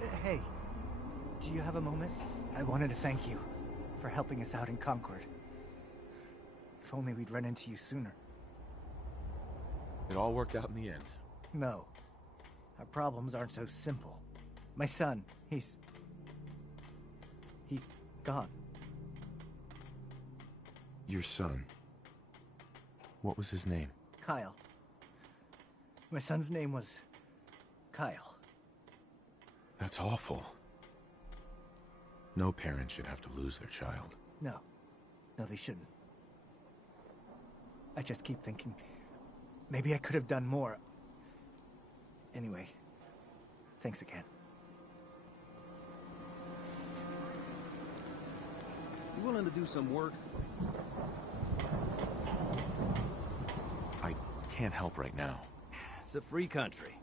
Hey, do you have a moment? I wanted to thank you for helping us out in Concord. If only we'd run into you sooner. It all worked out in the end. No. Our problems aren't so simple. My son, he's gone. Your son. What was his name? Kyle. My son's name was Kyle. That's awful. No parent should have to lose their child. No. No, they shouldn't. I just keep thinking, maybe I could have done more. Anyway, thanks again. You willing to do some work? I can't help right now. It's a free country.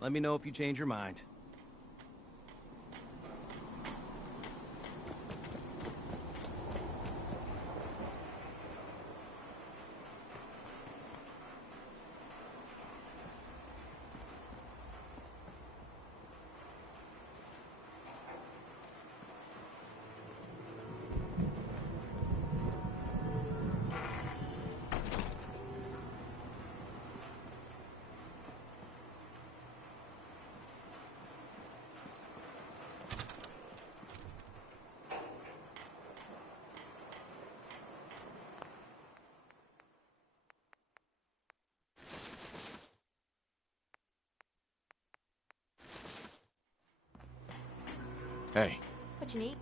Let me know if you change your mind. Hey. What you need?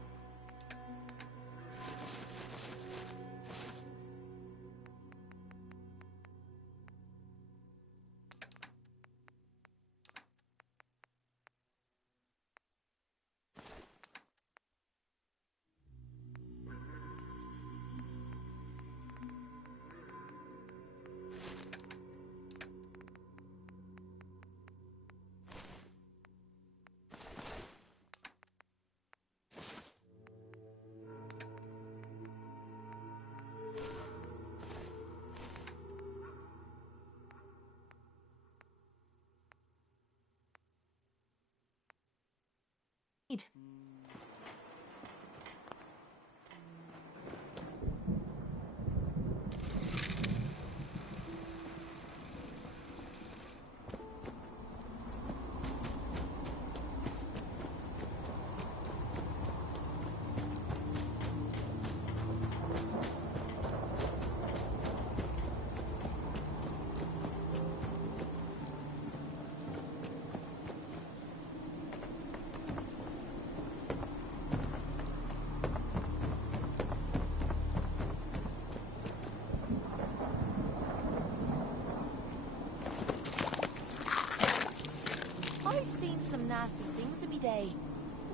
I've seen some nasty things in me day,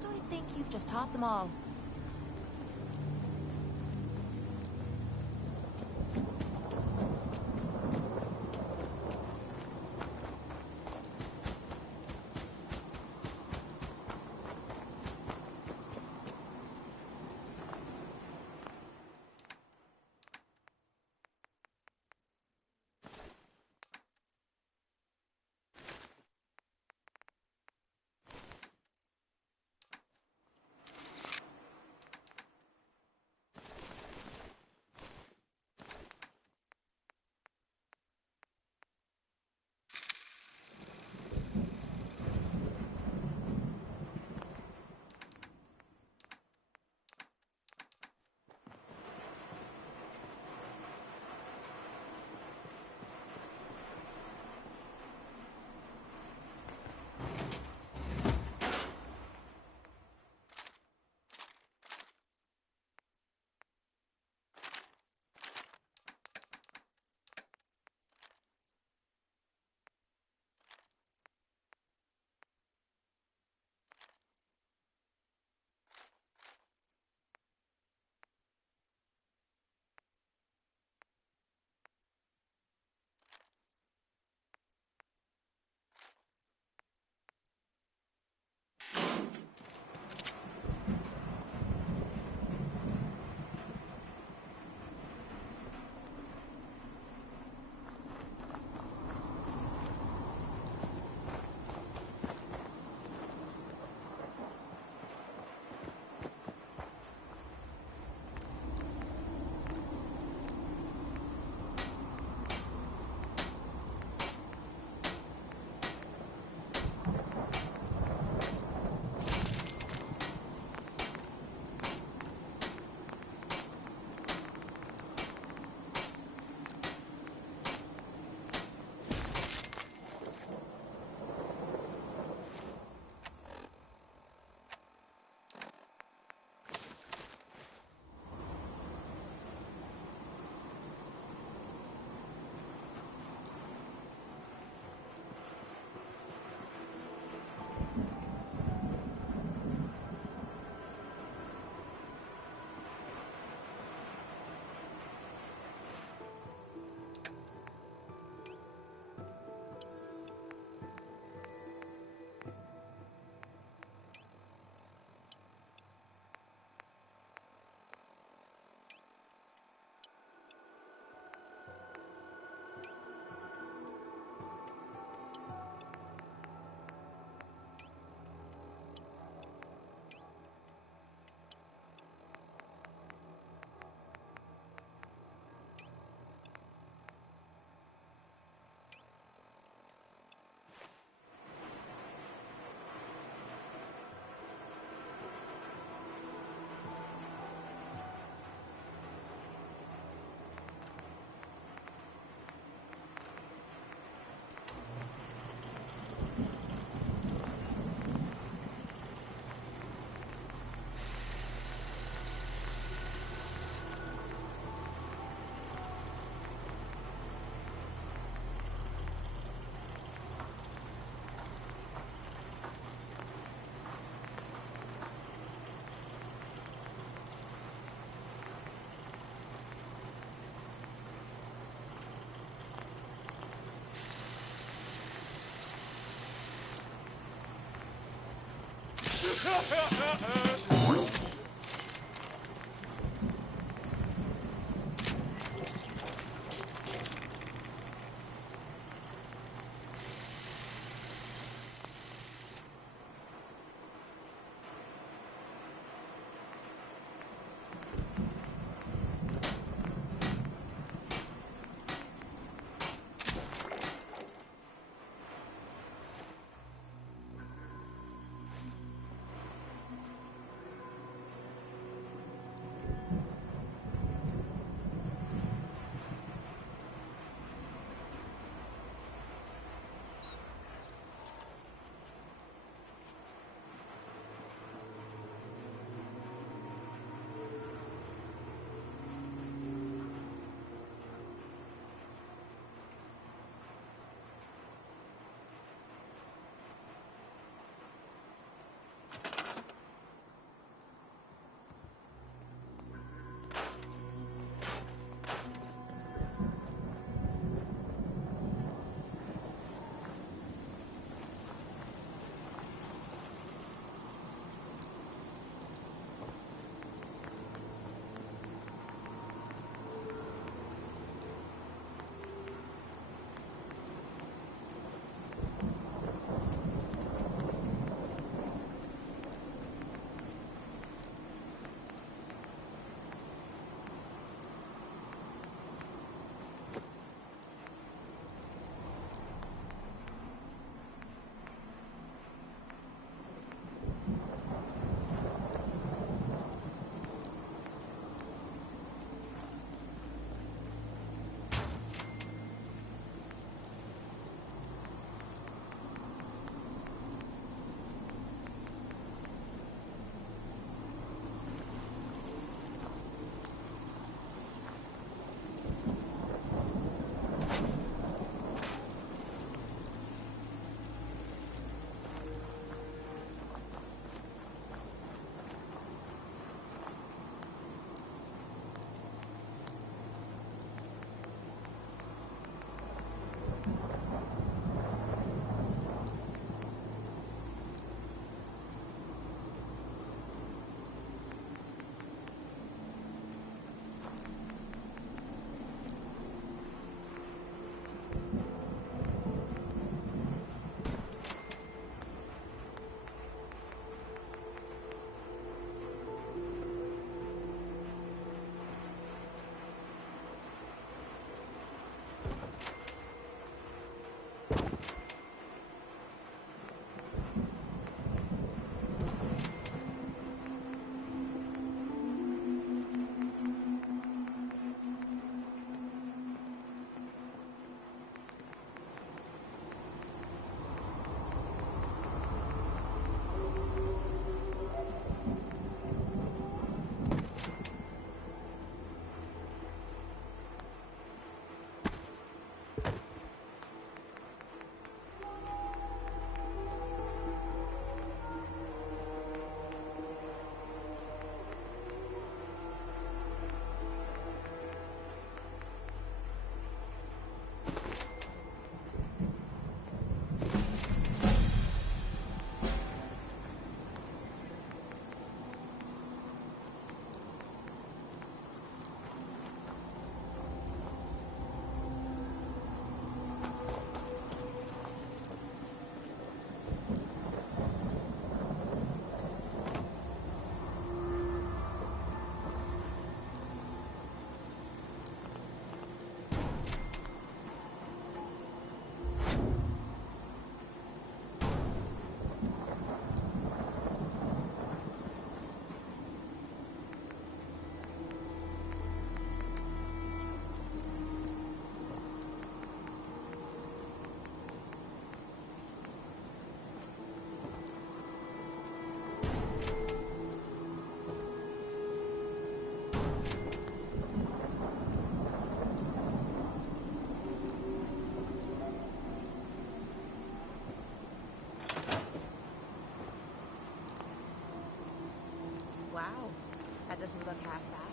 but I think you've just topped them all. Wow, that doesn't look half bad.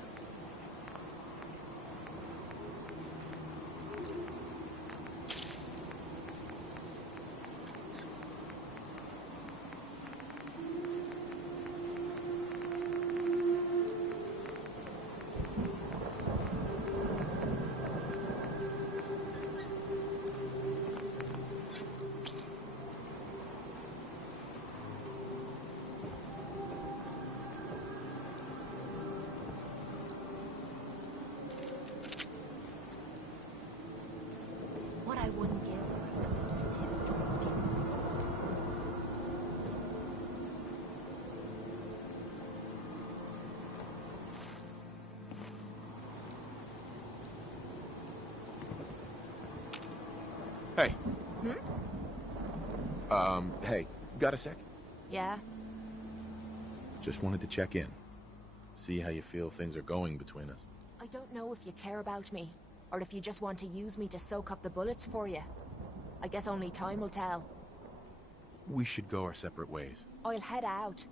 I wouldn't give for a good sniff drunk. Hey. Hey, got a sec? Yeah? Just wanted to check in. See how you feel things are going between us. I don't know if you care about me, or if you just want to use me to soak up the bullets for you. I guess only time will tell. We should go our separate ways. I'll head out,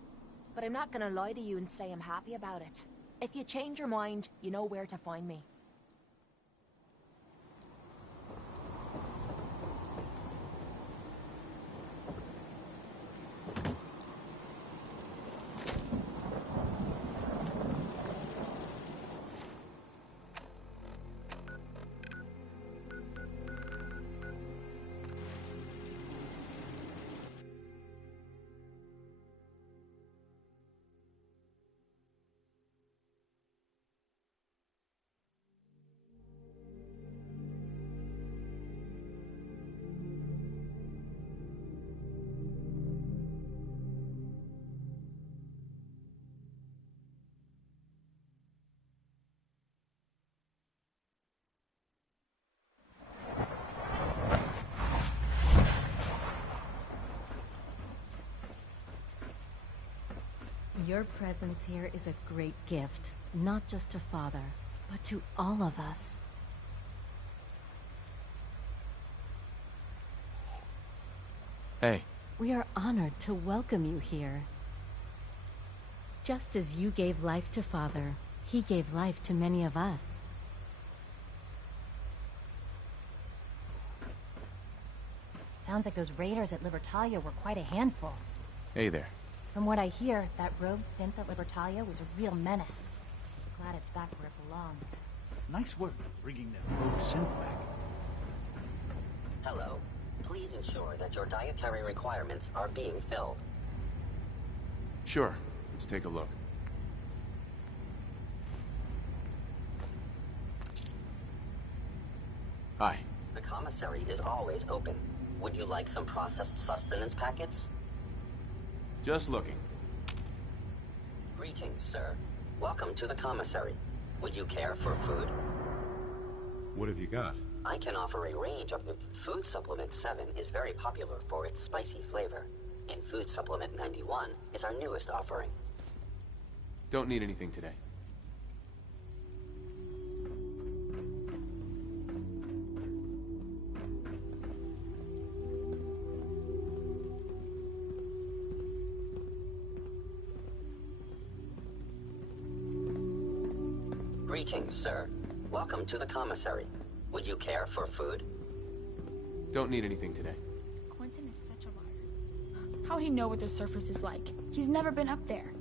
but I'm not gonna lie to you and say I'm happy about it. If you change your mind, you know where to find me. Your presence here is a great gift, not just to Father, but to all of us. Hey. We are honored to welcome you here. Just as you gave life to Father, he gave life to many of us. Sounds like those raiders at Libertalia were quite a handful. Hey there. From what I hear, that rogue synth at Libertalia was a real menace. Glad it's back where it belongs. Nice work bringing that rogue synth back. Hello. Please ensure that your dietary requirements are being filled. Sure. Let's take a look. Hi. The commissary is always open. Would you like some processed sustenance packets? Just looking. Greetings, sir. Welcome to the commissary. Would you care for food? What have you got? I can offer a range of Food Supplement 7 is very popular for its spicy flavor, and Food Supplement 91 is our newest offering. Don't need anything today. Greetings, sir. Welcome to the commissary. Would you care for food? Don't need anything today. Quentin is such a liar. How'd he know what the surface is like? He's never been up there.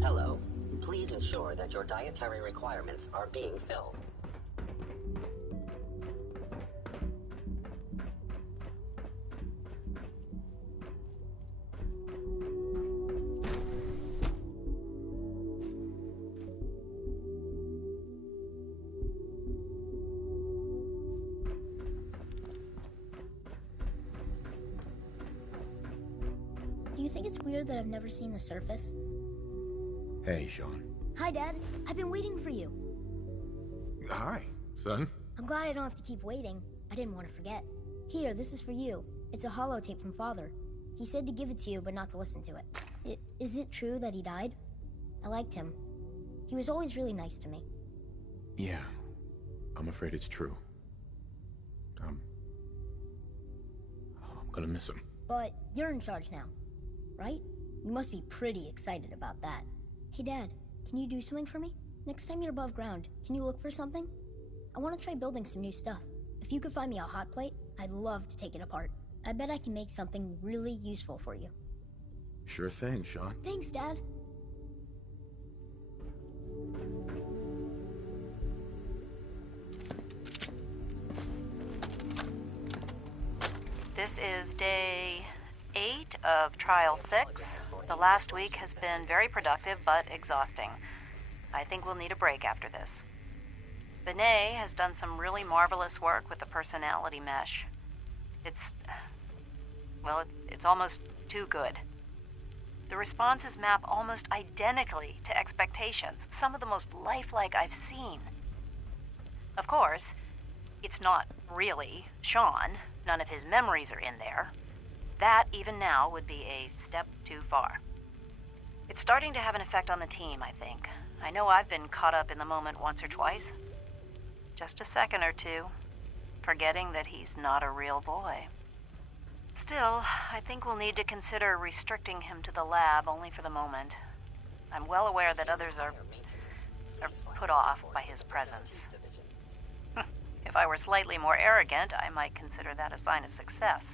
Hello. Please ensure that your dietary requirements are being filled. Do you think it's weird that I've never seen the surface? Hey, Sean. Hi, Dad. I've been waiting for you. Hi, son. I'm glad I don't have to keep waiting. I didn't want to forget. Here, this is for you. It's a holotape from Father. He said to give it to you, but not to listen to it. Is it true that he died? I liked him. He was always really nice to me. Yeah. I'm afraid it's true. I'm gonna miss him. But you're in charge now, right? You must be pretty excited about that. Hey, Dad, can you do something for me? Next time you're above ground, can you look for something? I want to try building some new stuff. If you could find me a hot plate, I'd love to take it apart. I bet I can make something really useful for you. Sure thing, Sean. Thanks, Dad. This is day 8 of Trial 6. The last week has been very productive, but exhausting. I think we'll need a break after this. Benet has done some really marvelous work with the personality mesh. It's almost too good. The responses map almost identically to expectations, some of the most lifelike I've seen. Of course, it's not really Sean. None of his memories are in there. That, even now, would be a step too far. It's starting to have an effect on the team, I think. I know I've been caught up in the moment once or twice. Just a second or two, forgetting that he's not a real boy. Still, I think we'll need to consider restricting him to the lab only for the moment. I'm well aware that others are put off by his presence. If I were slightly more arrogant, I might consider that a sign of success.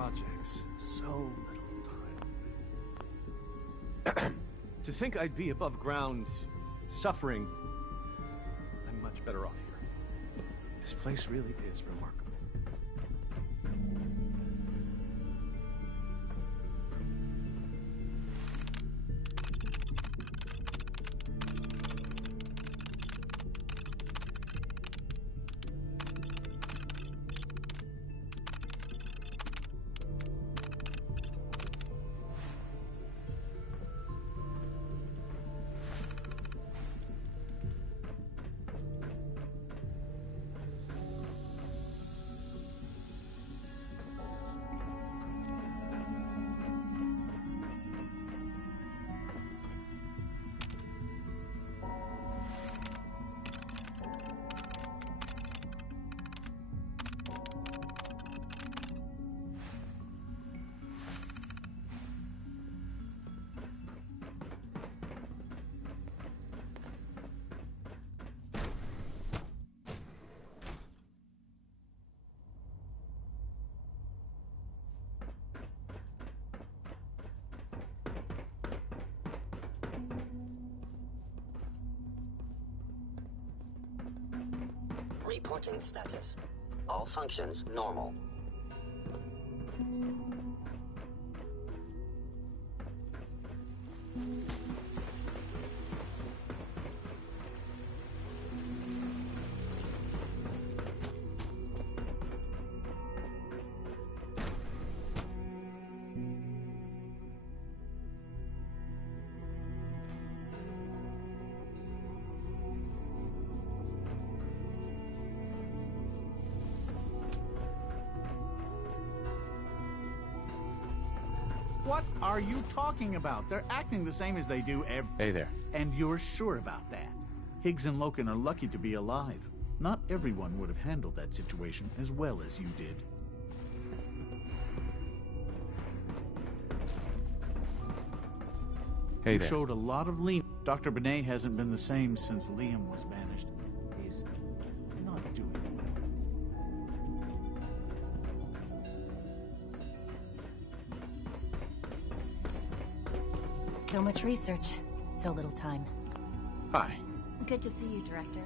projects, so little time. To think I'd be above ground, suffering. I'm much better off here. This place really is remarkable. Reporting status. All functions normal. What are you talking about? They're acting the same as they do every... Hey there. And you're sure about that? Higgs and Loken are lucky to be alive. Not everyone would have handled that situation as well as you did. Hey You there. showed a lot of lean. Dr. Benet hasn't been the same since Liam was banished. He's not doing well. So much research, so little time. Hi. Good to see you, Director.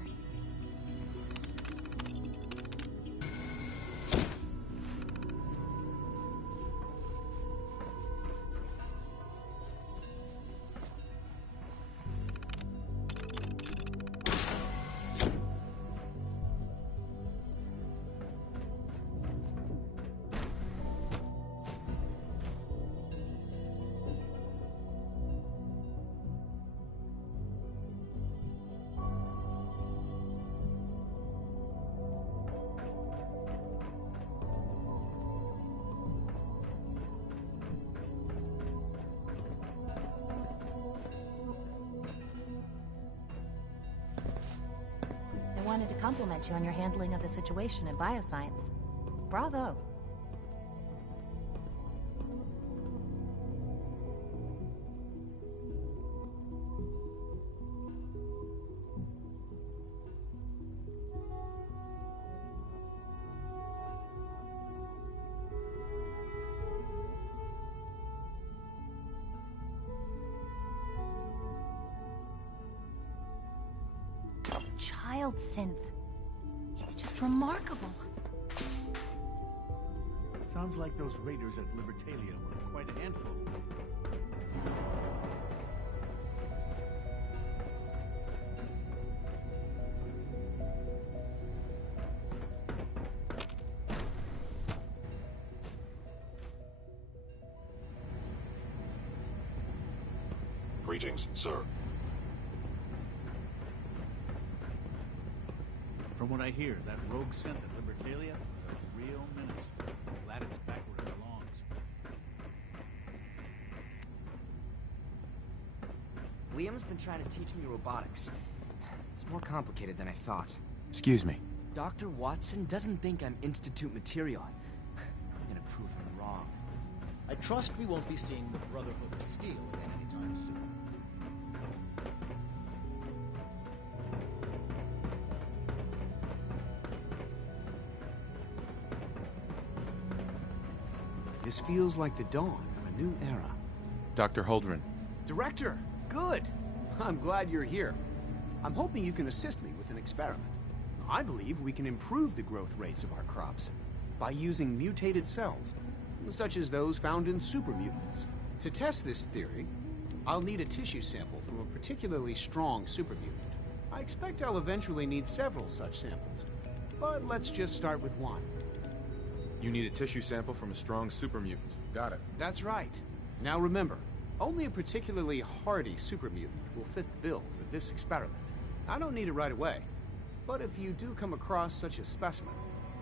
I wanted to compliment you on your handling of the situation in bioscience. Bravo. Child synth. It's just remarkable. Sounds like those raiders at Libertalia were quite a handful. Greetings, sir. From what I hear, that rogue synth at Libertalia was a real menace. Glad it's back where it belongs. Liam's been trying to teach me robotics. It's more complicated than I thought. Excuse me. Dr. Watson doesn't think I'm Institute material. I'm gonna prove him wrong. I trust we won't be seeing the Brotherhood of Steel again anytime soon. This feels like the dawn of a new era. Dr. Holdren. Director! Good! I'm glad you're here. I'm hoping you can assist me with an experiment. I believe we can improve the growth rates of our crops by using mutated cells, such as those found in supermutants. To test this theory, I'll need a tissue sample from a particularly strong supermutant. I expect I'll eventually need several such samples, but let's just start with one. You need a tissue sample from a strong supermutant. Got it. That's right. Now remember, only a particularly hardy supermutant will fit the bill for this experiment. I don't need it right away, but if you do come across such a specimen,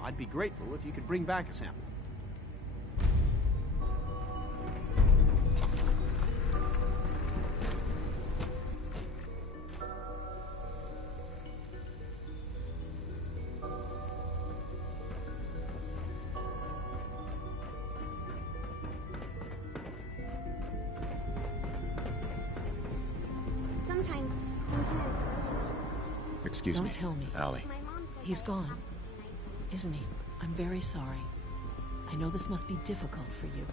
I'd be grateful if you could bring back a sample. Sometimes Quentin is really Excuse Don't me. tell me. Allie. He's gone, isn't he? I'm very sorry. I know this must be difficult for you.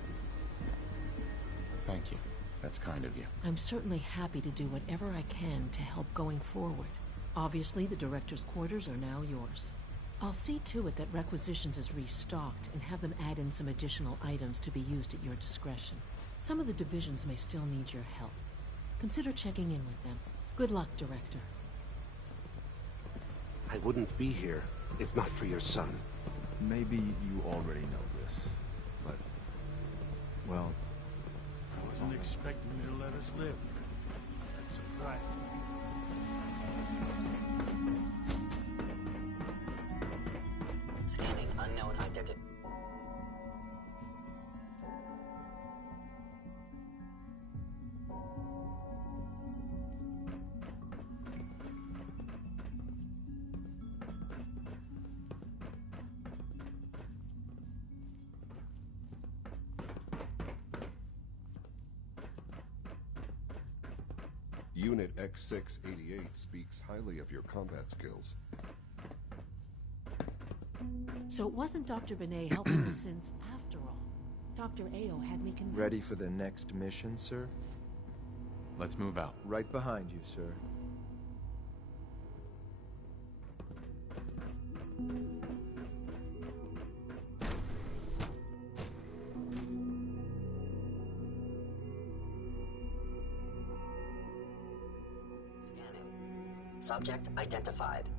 Thank you. That's kind of you. I'm certainly happy to do whatever I can to help going forward. Obviously, the director's quarters are now yours. I'll see to it that Requisitions is restocked and have them add in some additional items to be used at your discretion. Some of the divisions may still need your help. Consider checking in with them. Good luck, Director. I wouldn't be here if not for your son. Maybe you already know this, but... well... I wasn't expecting you to let us live. That surprised me. Scanning unknown identity. Unit X688 speaks highly of your combat skills. So it wasn't Dr. Benet helping the synths after all. Dr. Ao had me convinced. Ready for the next mission, sir? Let's move out. Right behind you, sir. Subject identified.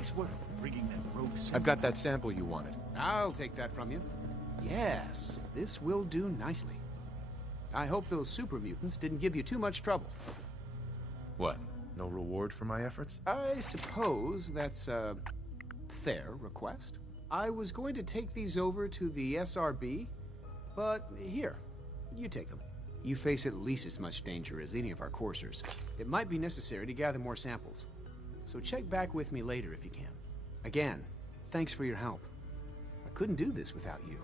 Nice work bringing that rogue synth. I've got that sample you wanted. I'll take that from you. Yes, this will do nicely. I hope those super mutants didn't give you too much trouble. What? No reward for my efforts? I suppose that's a fair request. I was going to take these over to the SRB, but here, you take them. You face at least as much danger as any of our coursers. It might be necessary to gather more samples, so check back with me later if you can. Again, thanks for your help. I couldn't do this without you.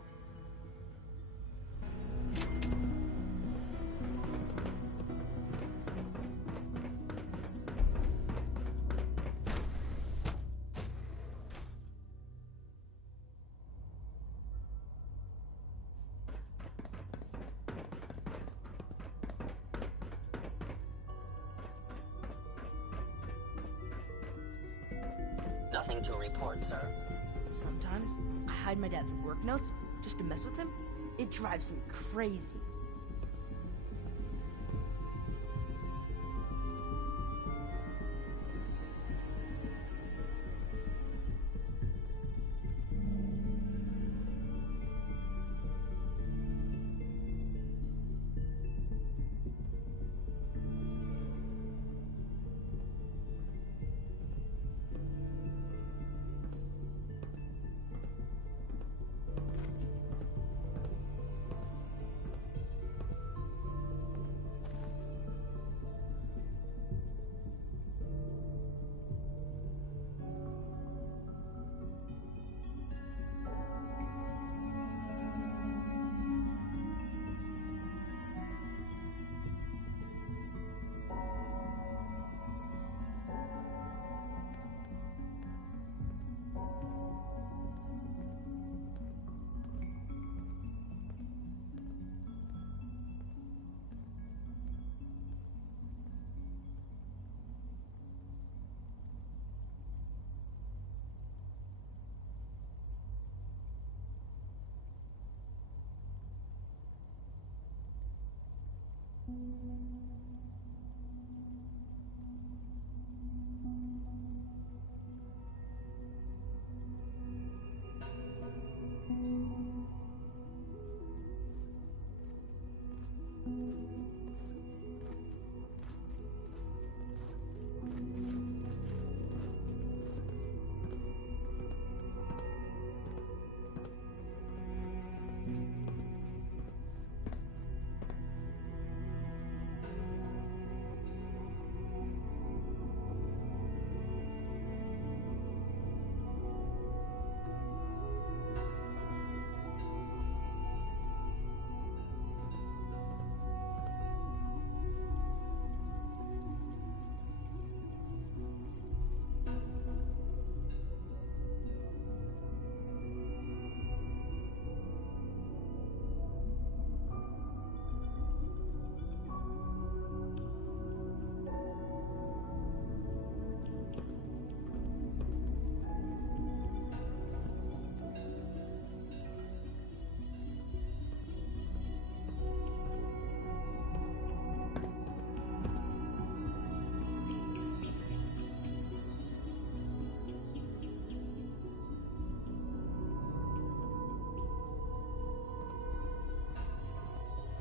Nothing to report, sir. Sometimes I hide my dad's work notes just to mess with him. It drives him crazy.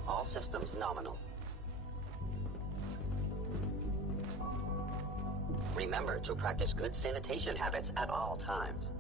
All systems nominal. Remember to practice good sanitation habits at all times.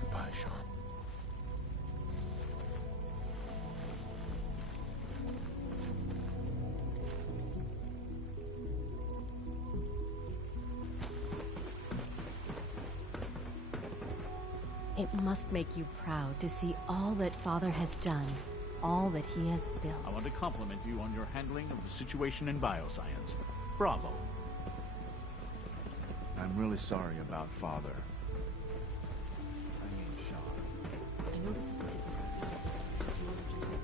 Goodbye, Sean. It must make you proud to see all that Father has done, all that he has built. I want to compliment you on your handling of the situation in bioscience. Bravo. I'm really sorry about Father. I mean, Sean. I know this is a difficult time, but you ought to do it.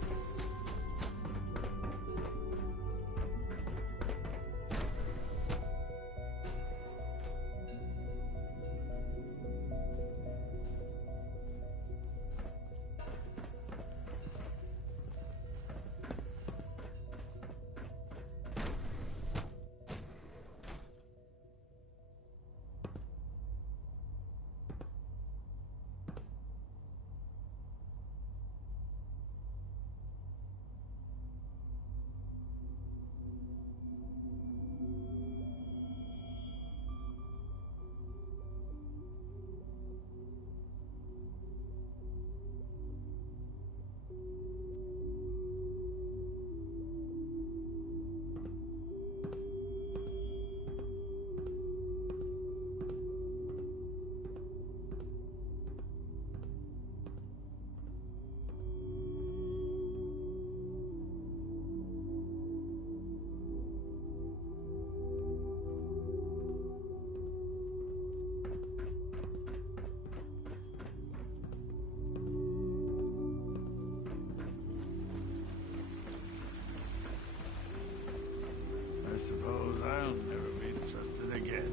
I suppose I'll never be trusted again.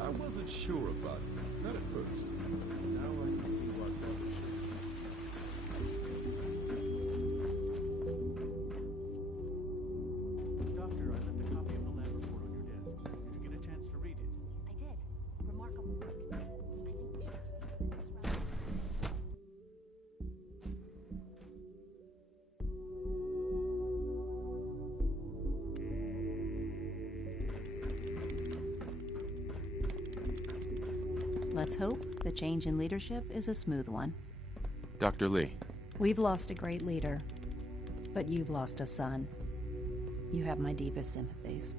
I wasn't sure about it, not at first. Now I can see why Father should. Doctor, I left a copy of the lab report on your desk. Did you get a chance to read it? I did. Remarkable work. I think we should proceed to the next round. Let's hope the change in leadership is a smooth one. Dr. Lee. We've lost a great leader, but you've lost a son. You have my deepest sympathies.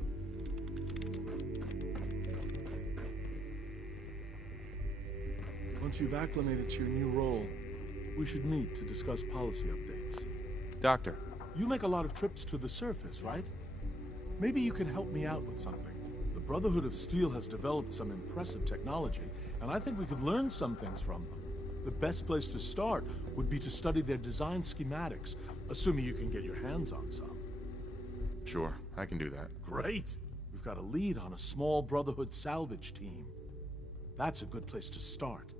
Once you've acclimated to your new role, we should meet to discuss policy updates. Doctor. You make a lot of trips to the surface, right? Maybe you can help me out with something. The Brotherhood of Steel has developed some impressive technology, and I think we could learn some things from them. The best place to start would be to study their design schematics, assuming you can get your hands on some. Sure, I can do that. Great! We've got a lead on a small Brotherhood salvage team. That's a good place to start.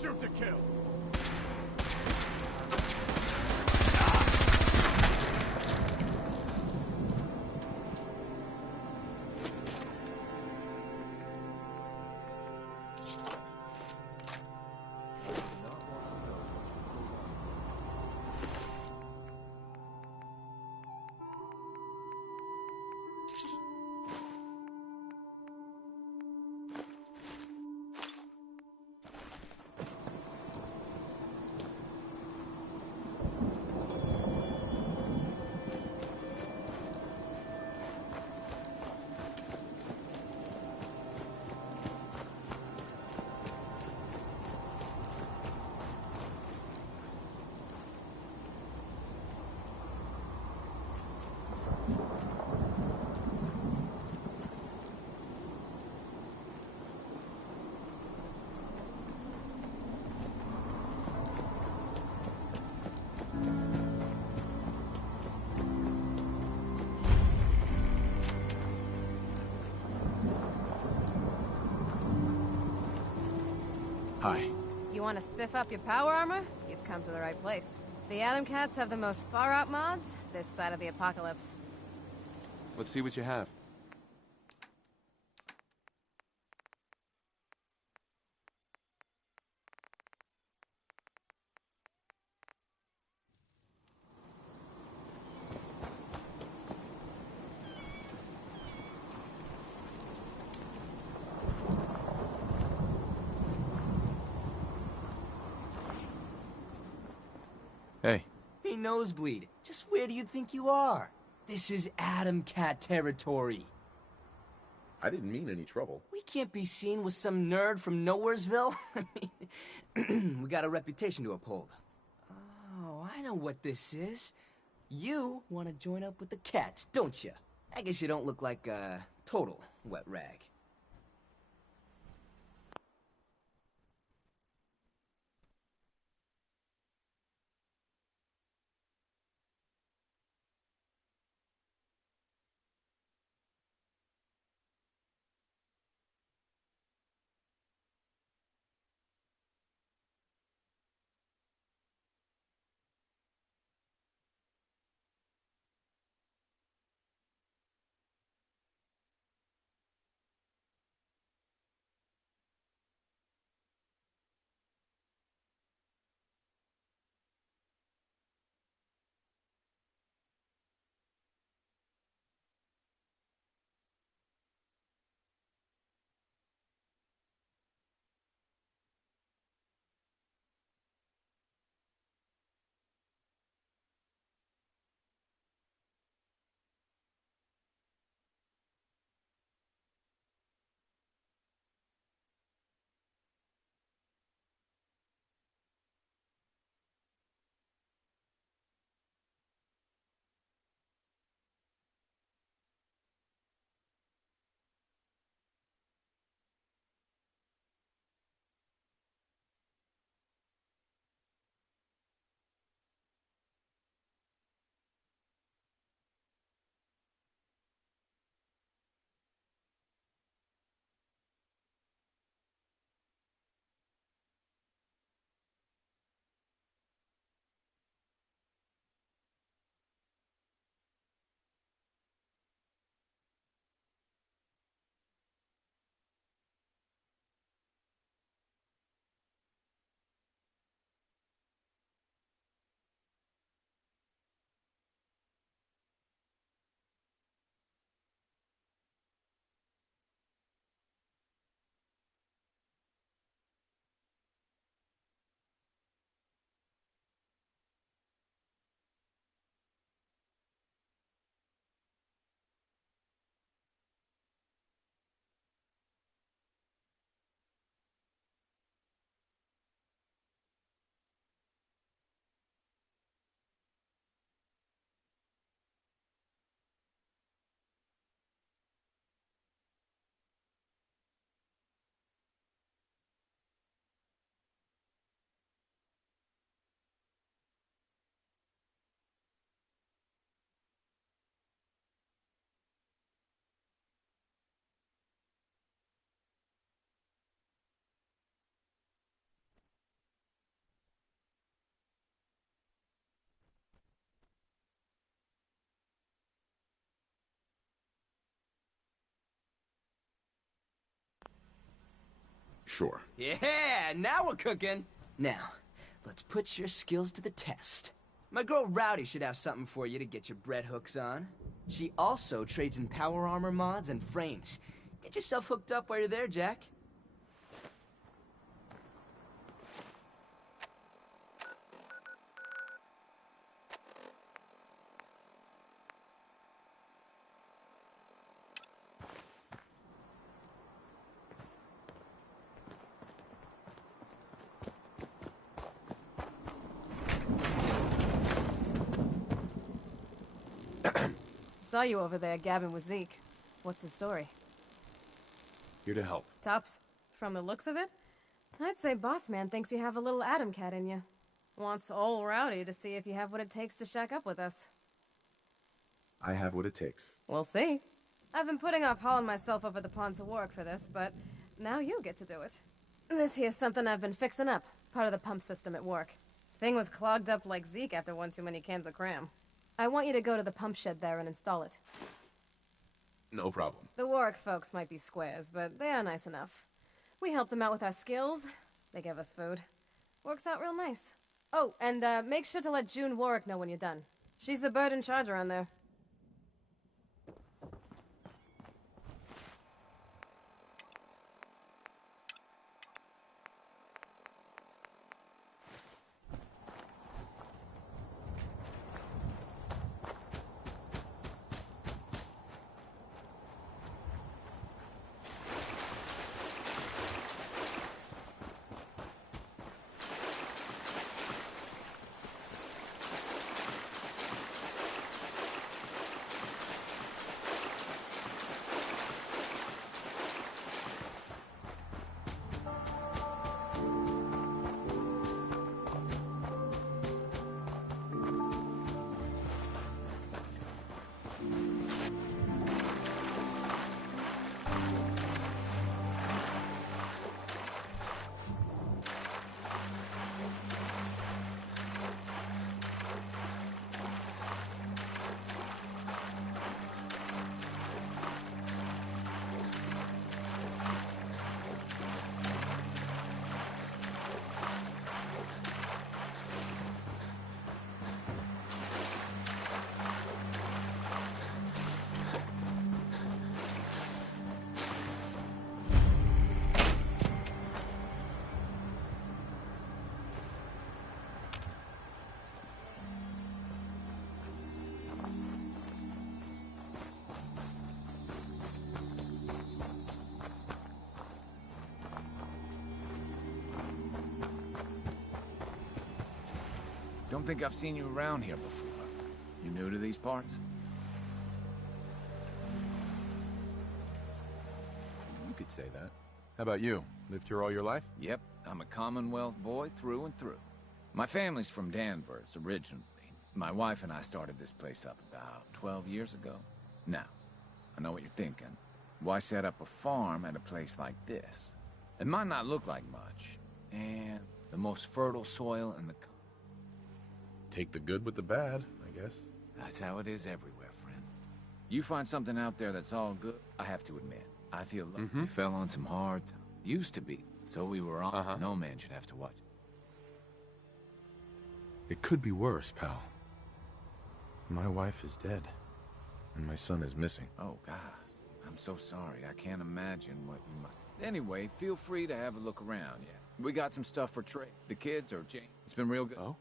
Shoot to kill. Hi. You want to spiff up your power armor? You've come to the right place. The Atom Cats have the most far-out mods this side of the apocalypse. Let's see what you have. Hey. Hey, Nosebleed. Just where do you think you are? This is Atom Cat territory. I didn't mean any trouble. We can't be seen with some nerd from Nowheresville. I mean, we got a reputation to uphold. Oh, I know what this is. You want to join up with the cats, don't you? I guess you don't look like a total wet rag. Sure. Yeah, now we're cooking. Now, let's put your skills to the test. My girl Rowdy should have something for you to get your bread hooks on. She also trades in power armor mods and frames. Get yourself hooked up while you're there, Jack. Saw you over there gabbing with Zeke. What's the story? Here to help. Tops, from the looks of it, I'd say Boss Man thinks you have a little Atom Cat in you. Wants old Rowdy to see if you have what it takes to shack up with us. I have what it takes. We'll see. I've been putting off hauling myself over the pond to work for this, but now you get to do it. This here's something I've been fixing up, part of the pump system at work. Thing was clogged up like Zeke after one too many cans of cram. I want you to go to the pump shed there and install it. No problem. The Warwick folks might be squares, but they are nice enough. We help them out with our skills. They give us food. Works out real nice. Oh, and make sure to let June Warwick know when you're done. She's the bird in charge around there. Don't think I've seen you around here before. You new to these parts? You could say that. How about you? Lived here all your life? Yep, I'm a Commonwealth boy through and through. My family's from Danvers, originally. My wife and I started this place up about 12 years ago. Now, I know what you're thinking. Why set up a farm at a place like this? It might not look like much, and the most fertile soil in the country. Take the good with the bad, I guess. That's how it is everywhere, friend. You find something out there that's all good, I have to admit. I feel lucky. We fell on some hard times. Used to be. So we were on. No man should have to watch. It could be worse, pal. My wife is dead. And my son is missing. Oh, God. I'm so sorry. I can't imagine what you might... Anyway, feel free to have a look around, yeah. We got some stuff for trade. The kids are Jane. It's been real good. Oh?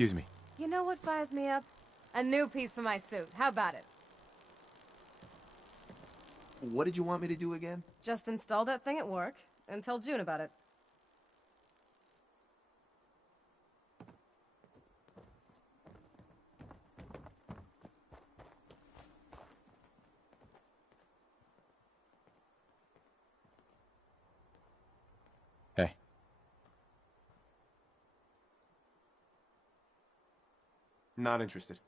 Excuse me. You know what fires me up? A new piece for my suit. How about it? What did you want me to do again? Just install that thing at work and tell June about it. Hey. Not interested.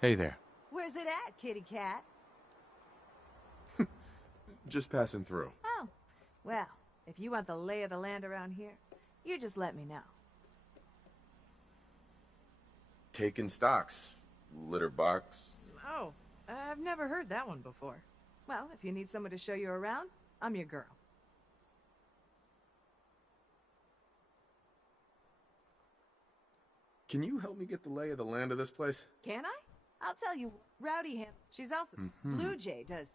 Hey there. Where's it at, kitty cat? Just passing through. Oh, well, if you want the lay of the land around here, you just let me know. Taking stocks. Litter box. Oh, I've never heard that one before. Well, if you need someone to show you around, I'm your girl. Can you help me get the lay of the land of this place? Can I? I'll tell you, Rowdy Ham. She's also Blue Jay does.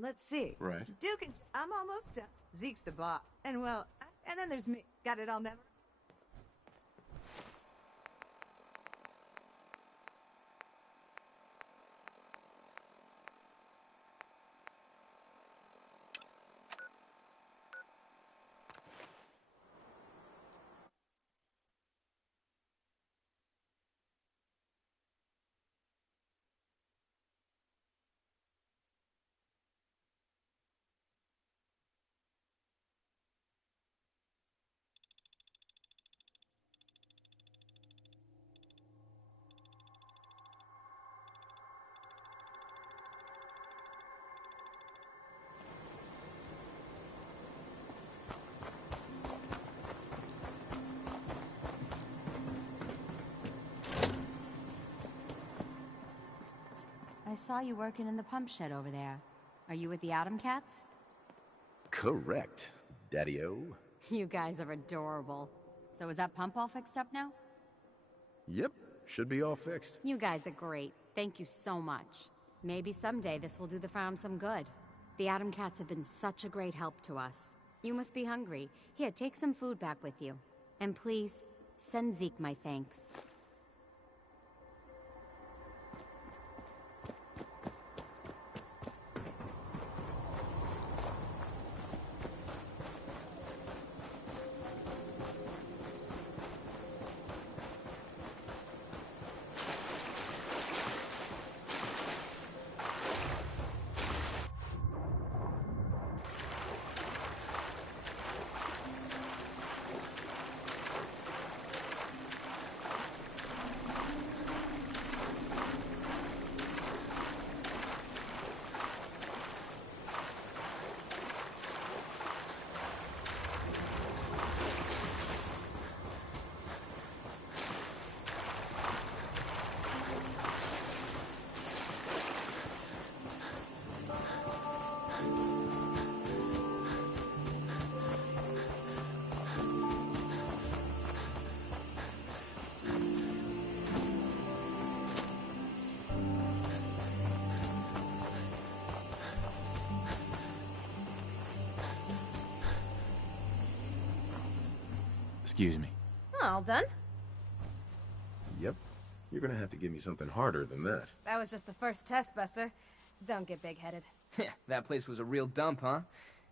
Let's see. Right. Duke and I'm almost done. Zeke's the boss, and well, and then there's me. Got it all never. I saw you working in the pump shed over there. Are you with the Atom Cats? Correct, Daddy-o. You guys are adorable. So is that pump all fixed up now? Yep, should be all fixed. You guys are great. Thank you so much. Maybe someday this will do the farm some good. The Atom Cats have been such a great help to us. You must be hungry. Here, take some food back with you. And please, send Zeke my thanks. Excuse me. Oh, all done? Yep. You're gonna have to give me something harder than that. That was just the first test, Buster. Don't get big-headed. That place was a real dump, huh?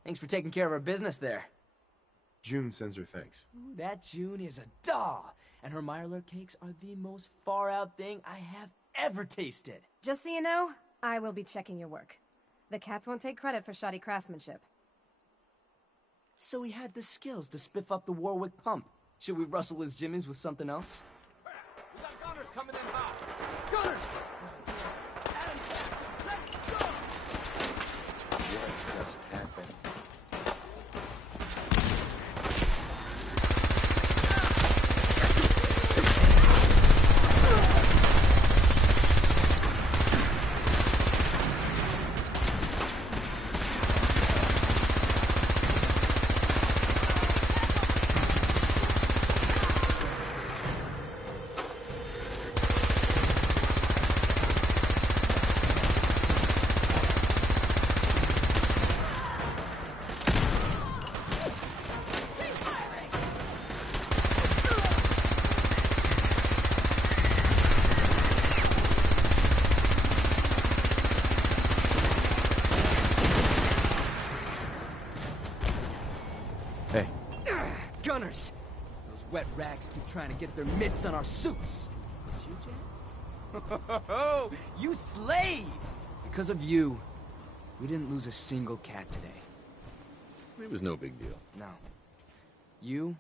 Thanks for taking care of our business there. June sends her thanks. Ooh, that June is a doll, and her Mirelurk cakes are the most far-out thing I have ever tasted. Just so you know, I will be checking your work. The Cats won't take credit for shoddy craftsmanship. So he had the skills to spiff up the Warwick pump. Should we rustle his jimmies with something else? We got gunners coming in hot. Gunners! What just happened? cats keep trying to get their mitts on our suits. But you, Jack? You slayed! Because of you, we didn't lose a single cat today. It was no big deal. No. You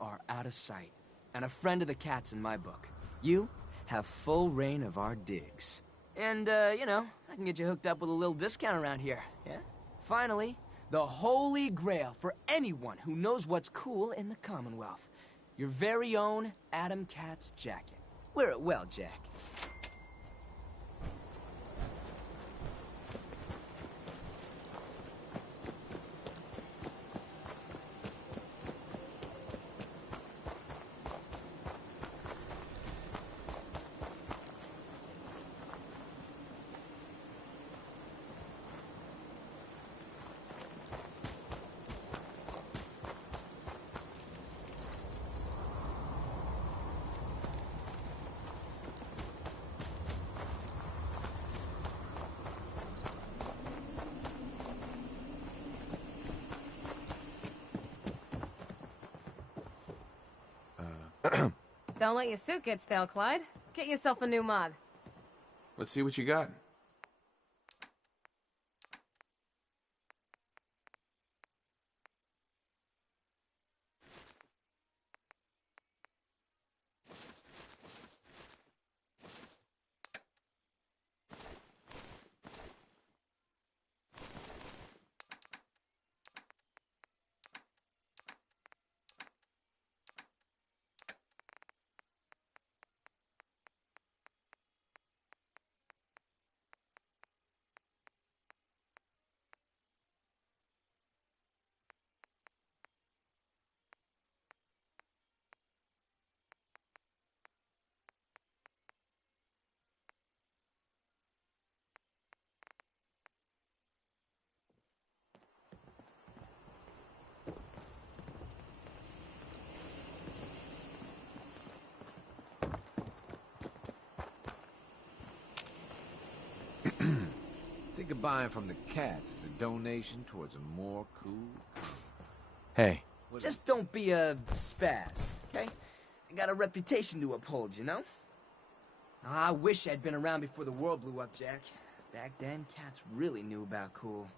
are out of sight. And a friend of the cats in my book. You have full reign of our digs. And, you know, I can get you hooked up with a little discount around here, yeah? Finally, the holy grail for anyone who knows what's cool in the Commonwealth. Your very own Adam Katz jacket. Wear it well, Jack. Don't let your suit get stale, Clyde. Get yourself a new mod. Let's see what you got. Think of buying from the cats as a donation towards a more cool... Hey. Just don't be a spaz, okay? I got a reputation to uphold, you know? I wish I'd been around before the world blew up, Jack. Back then, cats really knew about cool.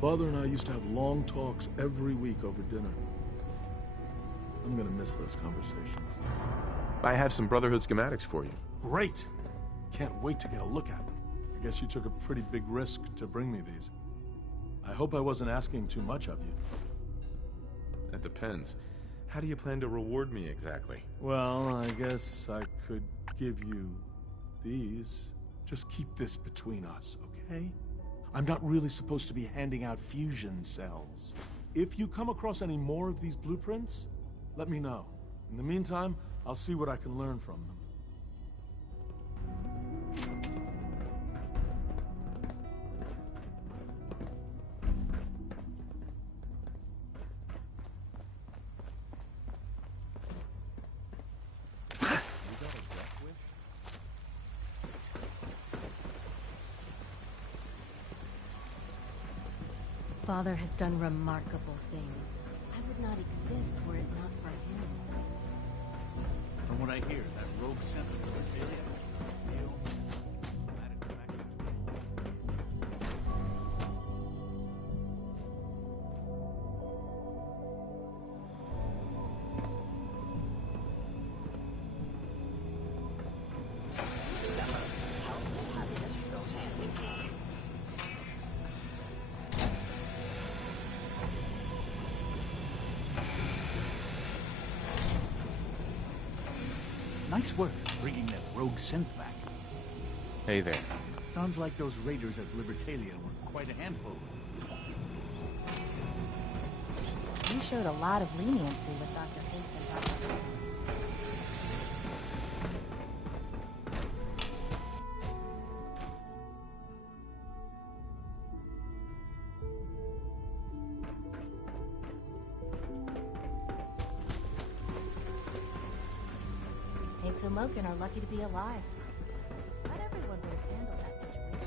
Father and I used to have long talks every week over dinner. I'm gonna miss those conversations. I have some Brotherhood schematics for you. Great! Can't wait to get a look at them. I guess you took a pretty big risk to bring me these. I hope I wasn't asking too much of you. That depends. How do you plan to reward me exactly? Well, I guess I could give you these. Just keep this between us, okay? I'm not really supposed to be handing out fusion cells. If you come across any more of these blueprints, let me know. In the meantime, I'll see what I can learn from them. Father has done remarkable things. I would not exist were it not for him. From what I hear, that rogue sent of Libertalia, glad it's back. Remember, health and happiness go hand in hand. Nice work bringing that rogue synth back. Hey there. Sounds like those raiders at Libertalia were quite a handful. You showed a lot of leniency with Dr. Higgs and Dr. Higgs and Logan are lucky to be alive. Not everyone would have handled that situation.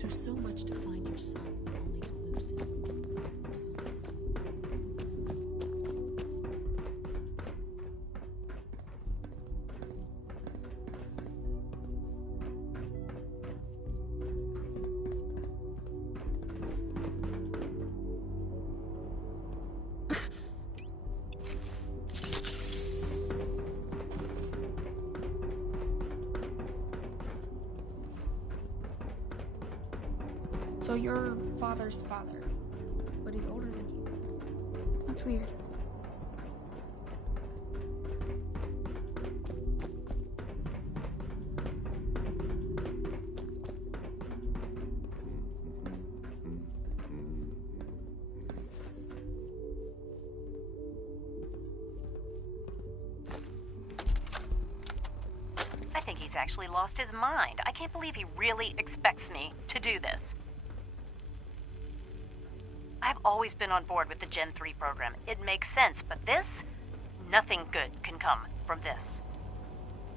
through so much to find your son, only to lose him. So you're father's father, but he's older than you. That's weird. I think he's actually lost his mind. I can't believe he really expects me to do this. I've always been on board with the Gen 3 program. It makes sense, but this? Nothing good can come from this.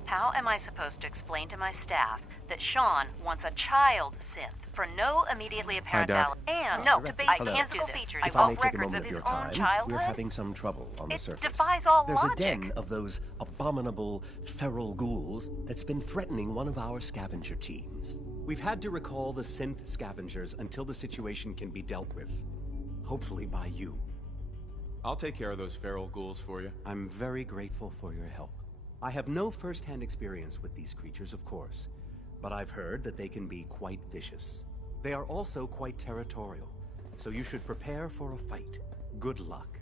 How am I supposed to explain to my staff that Sean wants a child synth for no immediately apparent Doc. value? And no, to base Hello. physical features, If I may vault take a records moment of of his your own time, childhood? we're having some trouble on the It surface. defies all There's logic. a den of those abominable feral ghouls that's been threatening one of our scavenger teams. We've had to recall the synth scavengers until the situation can be dealt with. Hopefully by you. I'll take care of those feral ghouls for you. I'm very grateful for your help. I have no first-hand experience with these creatures, of course, but I've heard that they can be quite vicious. They are also quite territorial, so you should prepare for a fight. Good luck.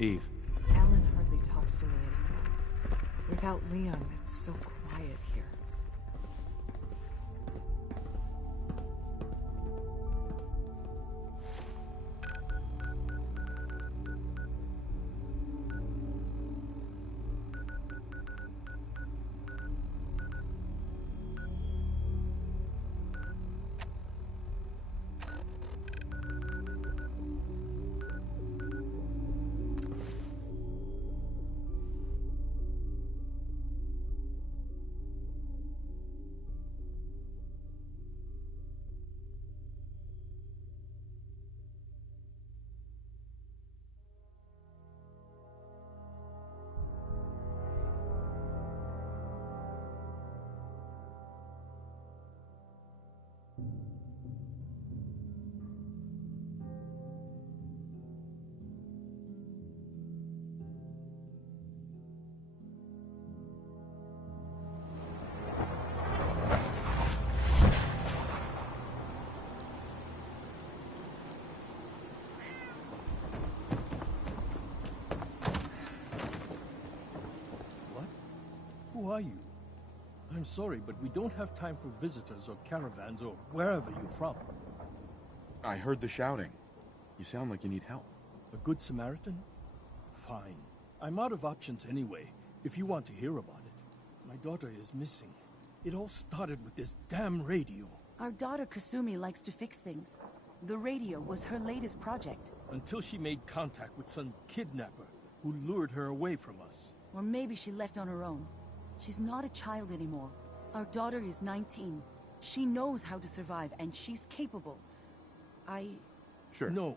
Eve. Alan hardly talks to me anymore. Without Leon, it's so quiet here. Who are you? I'm sorry, but we don't have time for visitors or caravans or wherever you're from. I heard the shouting. You sound like you need help. A good Samaritan? Fine. I'm out of options anyway, if you want to hear about it. My daughter is missing. It all started with this damn radio. Our daughter Kasumi likes to fix things. The radio was her latest project. Until she made contact with some kidnapper who lured her away from us. Or maybe she left on her own. She's not a child anymore. Our daughter is 19. She knows how to survive, and she's capable. Sure. No.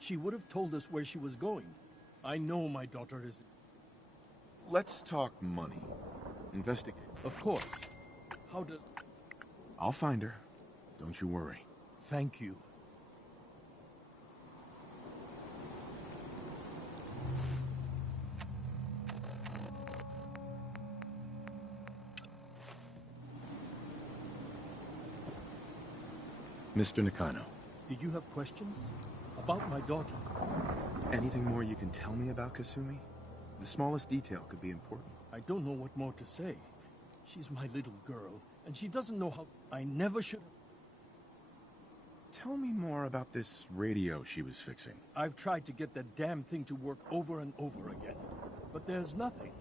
She would have told us where she was going. I know my daughter is... Let's talk money. Investigate. Of course. How do... I'll find her. Don't you worry. Thank you. Mr. Nakano. Did you have questions? About my daughter? Anything more you can tell me about Kasumi? The smallest detail could be important. I don't know what more to say. She's my little girl, and she doesn't know how... I never should... Tell me more about this radio she was fixing. I've tried to get that damn thing to work over and over again, but there's nothing.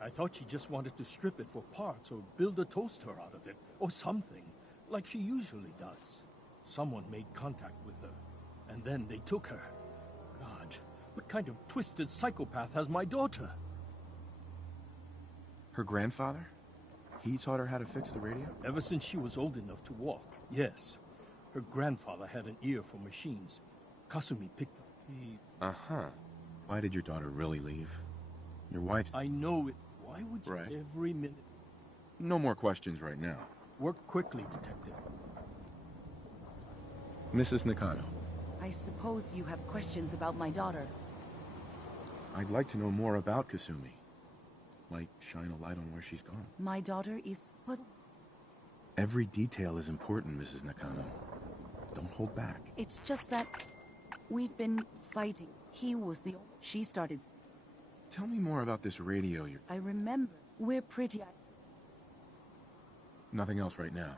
I thought she just wanted to strip it for parts or build a toaster out of it, or something, like she usually does. Someone made contact with her, and then they took her. God, what kind of twisted psychopath has my daughter? Her grandfather? He taught her how to fix the radio? Ever since she was old enough to walk, yes. Her grandfather had an ear for machines. Kasumi picked up. He... Uh-huh. Why did your daughter really leave? Your wife... I know it. Why would you every minute... No more questions right now. Work quickly, Detective. Mrs. Nakano. I suppose you have questions about my daughter. I'd like to know more about Kasumi. Might shine a light on where she's gone. My daughter is... What? Every detail is important, Mrs. Nakano. Don't hold back. It's just that... we've been fighting. He was the... She started... Tell me more about this radio you're... I remember. We're pretty... Nothing else right now.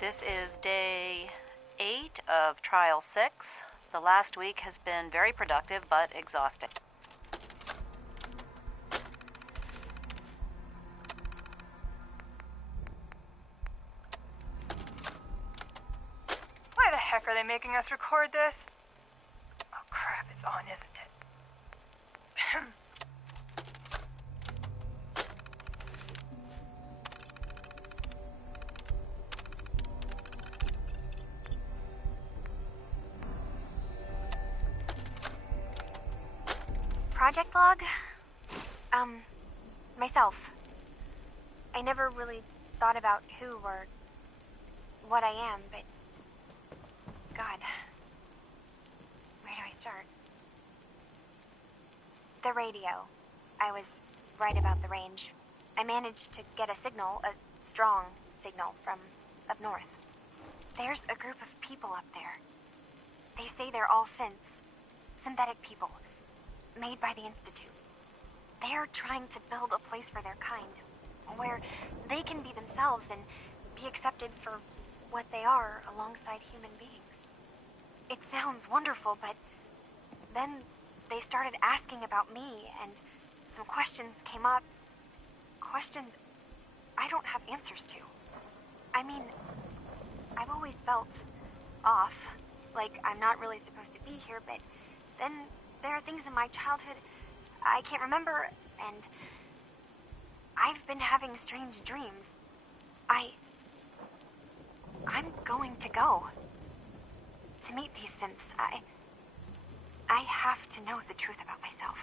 This is day 8 of Trial 6. The last week has been very productive, but exhausting. Why the heck are they making us record this? Oh crap, it's on, isn't it? Project log? Myself. I never really thought about who or what I am, but... God. Where do I start? The radio. I was right about the range. I managed to get a signal, a strong signal, from up north. There's a group of people up there. They say they're all synthetic people. Made by the Institute. They're trying to build a place for their kind, where they can be themselves and be accepted for what they are alongside human beings. It sounds wonderful, but then they started asking about me, and some questions came up. Questions I don't have answers to. I mean, I've always felt off, like I'm not really supposed to be here, but then there are things in my childhood I can't remember, and I've been having strange dreams. I'm going to go to meet these synths. I have to know the truth about myself.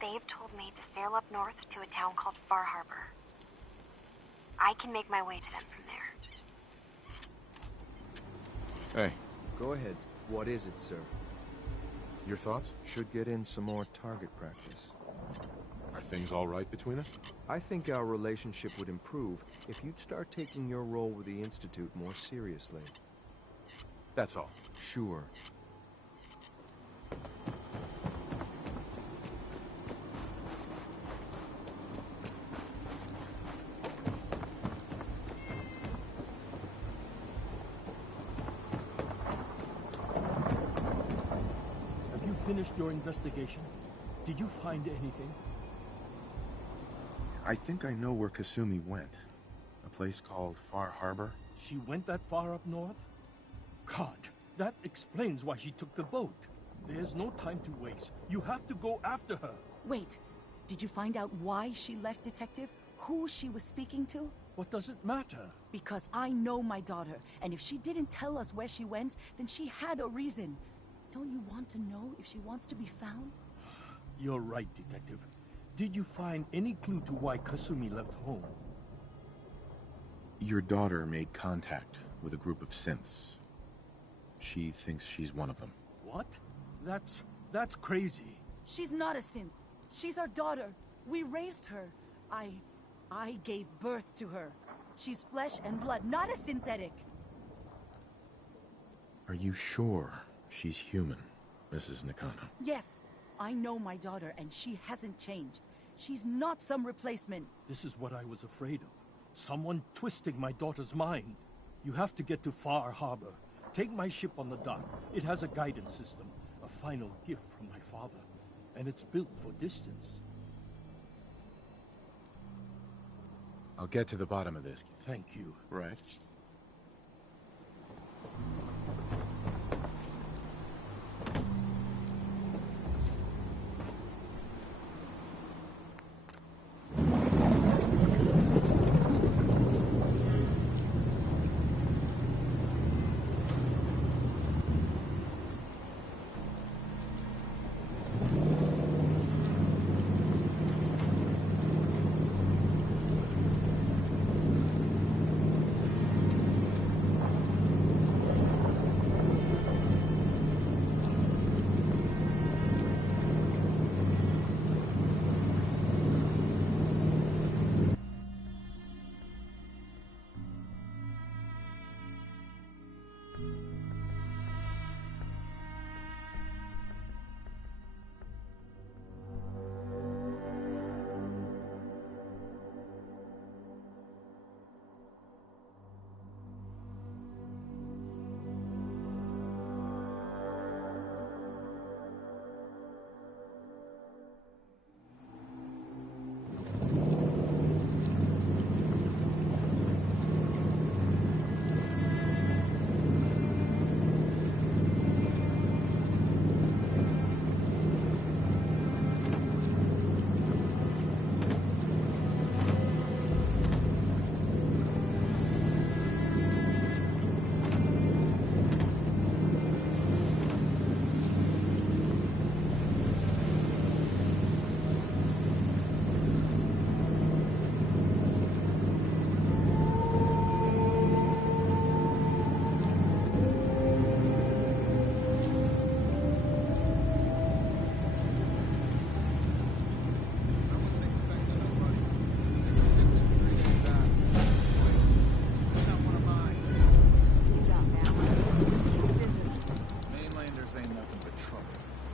They've told me to sail up north to a town called Far Harbor. I can make my way to them from there. Hey. Go ahead. What is it, sir? Your thoughts? Should get in some more target practice. Are things all right between us? I think our relationship would improve if you'd start taking your role with the Institute more seriously. That's all. Sure. Finished your investigation? Did you find anything? I think I know where Kasumi went. A place called Far Harbor. She went that far up north? God, that explains why she took the boat. There's no time to waste. You have to go after her. Wait, did you find out why she left, Detective? Who she was speaking to? What does it matter? Because I know my daughter, and if she didn't tell us where she went, then she had a reason. Don't you want to know if she wants to be found? You're right, Detective. Did you find any clue to why Kasumi left home? Your daughter made contact with a group of synths. She thinks she's one of them. What? That's crazy. She's not a synth. She's our daughter. We raised her. I gave birth to her. She's flesh and blood, not a synthetic. Are you sure she's human, Mrs. Nakano? Yes, I know my daughter, and she hasn't changed. She's not some replacement. This is what I was afraid of. Someone twisting my daughter's mind. You have to get to Far Harbor. Take my ship on the dock. It has a guidance system, a final gift from my father. And it's built for distance. I'll get to the bottom of this. Thank you. Right.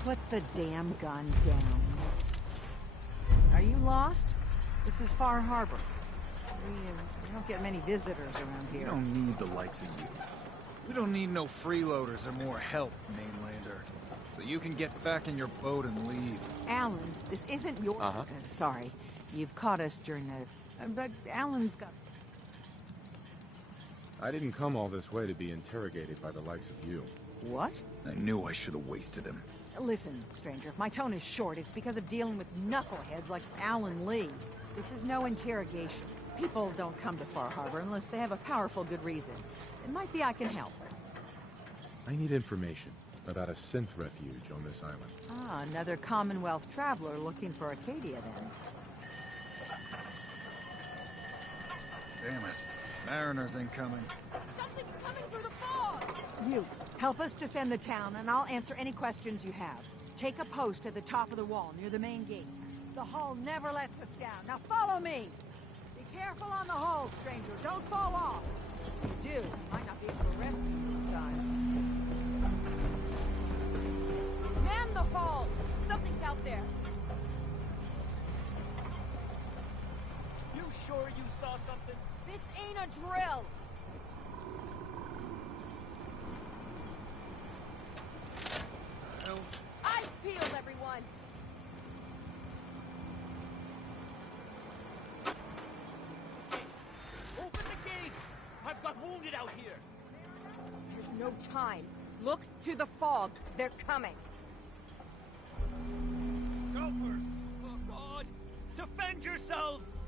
Put the damn gun down. Are you lost? This is Far Harbor. We don't get many visitors around here. We don't need the likes of you. We don't need no freeloaders or more help, mainlander. So you can get back in your boat and leave. Alan, this isn't your... sorry. You've caught us during the... but Alan's got... I didn't come all this way to be interrogated by the likes of you. What? I knew I should have wasted him. Listen, stranger, if my tone is short, it's because of dealing with knuckleheads like Alan Lee. This is no interrogation. People don't come to Far Harbor unless they have a powerful good reason. It might be I can help. I need information about a synth refuge on this island. Ah, another Commonwealth traveler looking for Acadia, then. Damn it. Mariners incoming. Something's coming through the fog! You, help us defend the town, and I'll answer any questions you have. Take a post at the top of the wall, near the main gate. The hull never lets us down. Now follow me! Be careful on the hull, stranger. Don't fall off. If you do, I might not be able to rescue you in time. Man the hull! Something's out there. You sure you saw something? This ain't a drill! Hell. Eyes peeled, everyone! Open the gate! I've got wounded out here! There's no time. Look to the fog. They're coming. Helpers! Oh, God! Defend yourselves!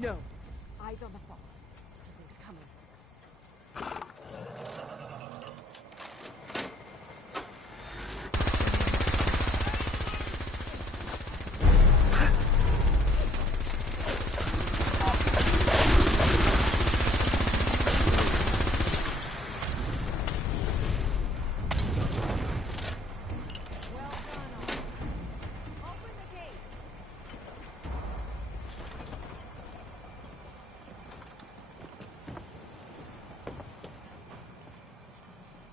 No. Eyes on the fog. Something's coming.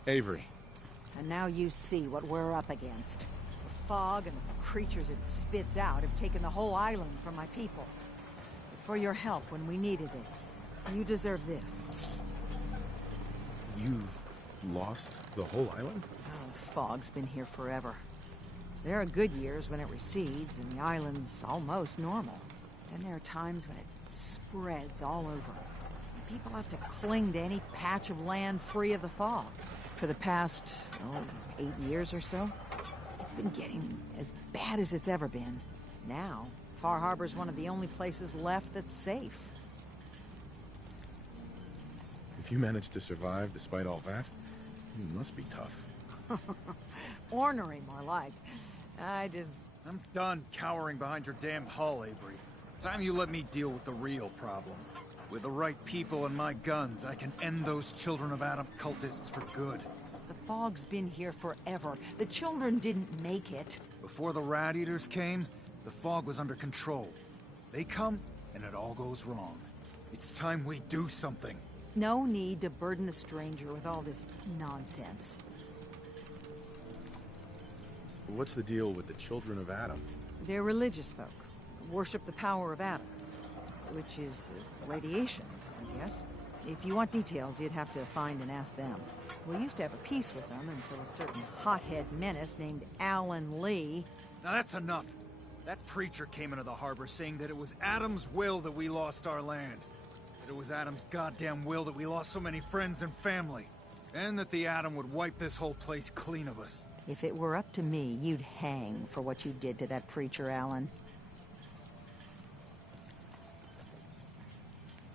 Avery. And now you see what we're up against. The fog and the creatures it spits out have taken the whole island from my people. For your help when we needed it. You deserve this. You've lost the whole island? Oh, fog's been here forever. There are good years when it recedes and the island's almost normal. Then there are times when it spreads all over. And people have to cling to any patch of land free of the fog. For the past, 8 years or so, it's been getting as bad as it's ever been. Now, Far Harbor's one of the only places left that's safe. If you managed to survive despite all that, it must be tough. Ornery, more like. I'm done cowering behind your damn hull, Avery. Time you let me deal with the real problem. With the right people and my guns, I can end those Children of Adam cultists for good. The fog's been here forever. The children didn't make it. Before the Rat Eaters came, the fog was under control. They come, and it all goes wrong. It's time we do something. No need to burden the stranger with all this nonsense. What's the deal with the Children of Adam? They're religious folk. Worship the power of Adam. Which is radiation, I guess. If you want details, you'd have to find and ask them. We used to have a peace with them until a certain hothead menace named Alan Lee... Now that's enough. That preacher came into the harbor saying that it was Adam's will that we lost our land. That it was Adam's goddamn will that we lost so many friends and family. And that the Atom would wipe this whole place clean of us. If it were up to me, you'd hang for what you did to that preacher, Alan.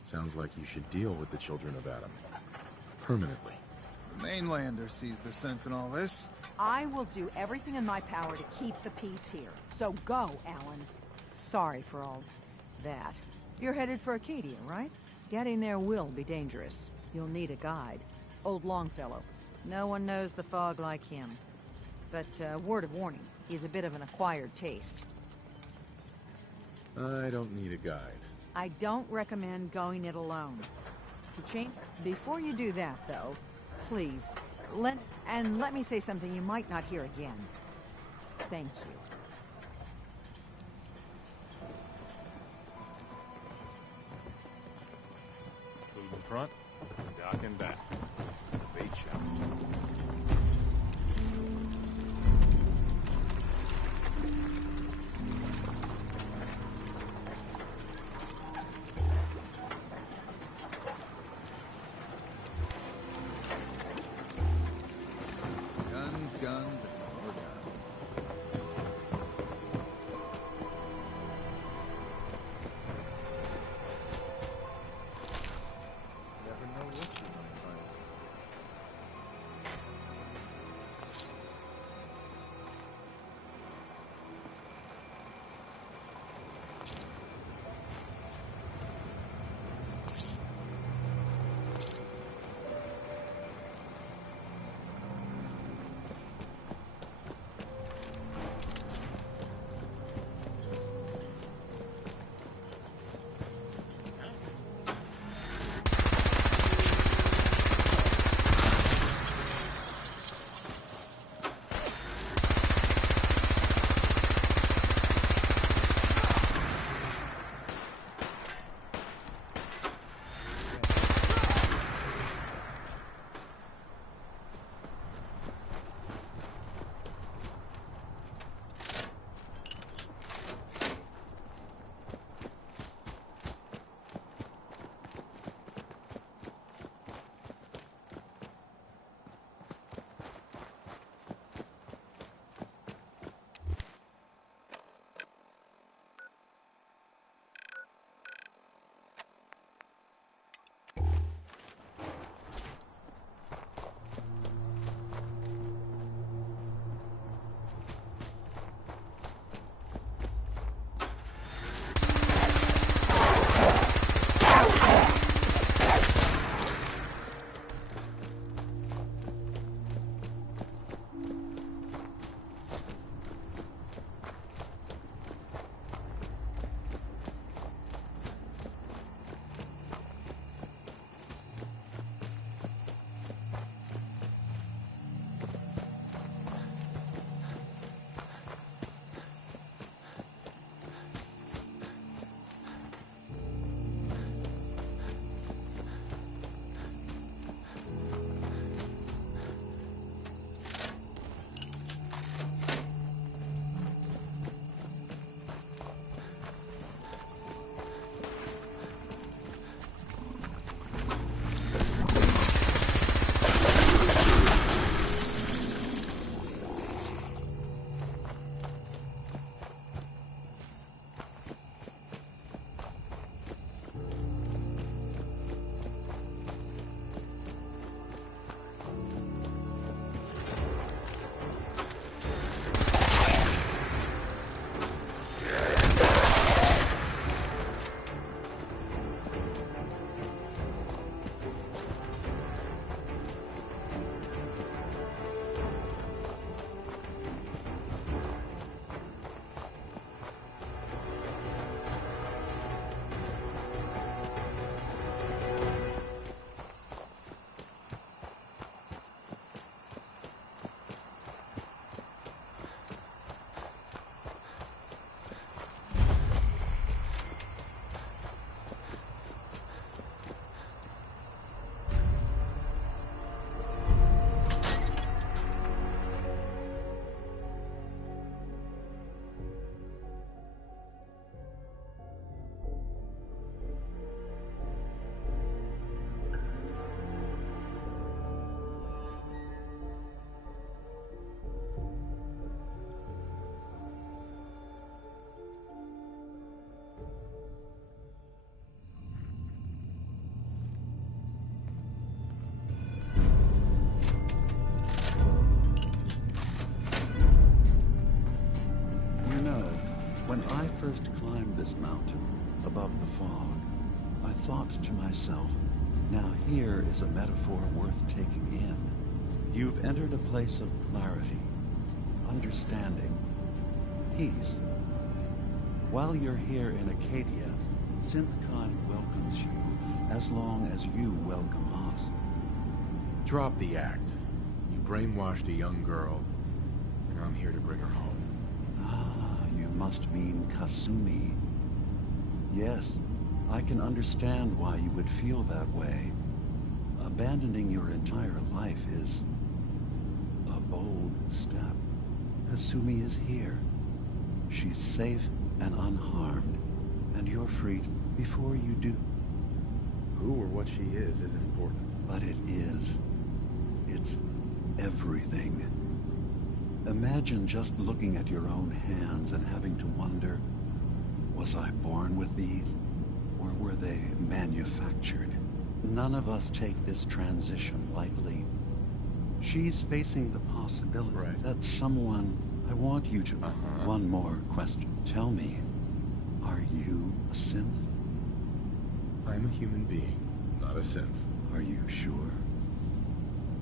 Sounds like you should deal with the Children of Adam. Permanently. The mainlander sees the sense in all this. I will do everything in my power to keep the peace here. So go, Alan. Sorry for all that. You're headed for Acadia, right? Getting there will be dangerous. You'll need a guide. Old Longfellow. No one knows the fog like him. But, word of warning, he's a bit of an acquired taste. I don't need a guide. I don't recommend going it alone. Before you do that, though, please, let me say something you might not hear again. Thank you. Food in front, dock in back. Bait shop. Guns and more guns. Never know what you're gonna find. When I first climbed this mountain above the fog, I thought to myself, now here is a metaphor worth taking in. You've entered a place of clarity, understanding, peace. While you're here in Acadia, Synthkind welcomes you as long as you welcome us. Drop the act. You brainwashed a young girl, and I'm here to bring her home. Ah, you must mean Kasumi. Yes, I can understand why you would feel that way. Abandoning your entire life is a bold step. Kasumi is here. She's safe and unharmed, and you're freed before you do. Who or what she is isn't important. But it is. It's everything. Imagine just looking at your own hands and having to wonder, was I born with these, or were they manufactured? None of us take this transition lightly. She's facing the possibility that someone... I want you to... One more question. Tell me, are you a synth? I'm a human being, not a synth. Are you sure?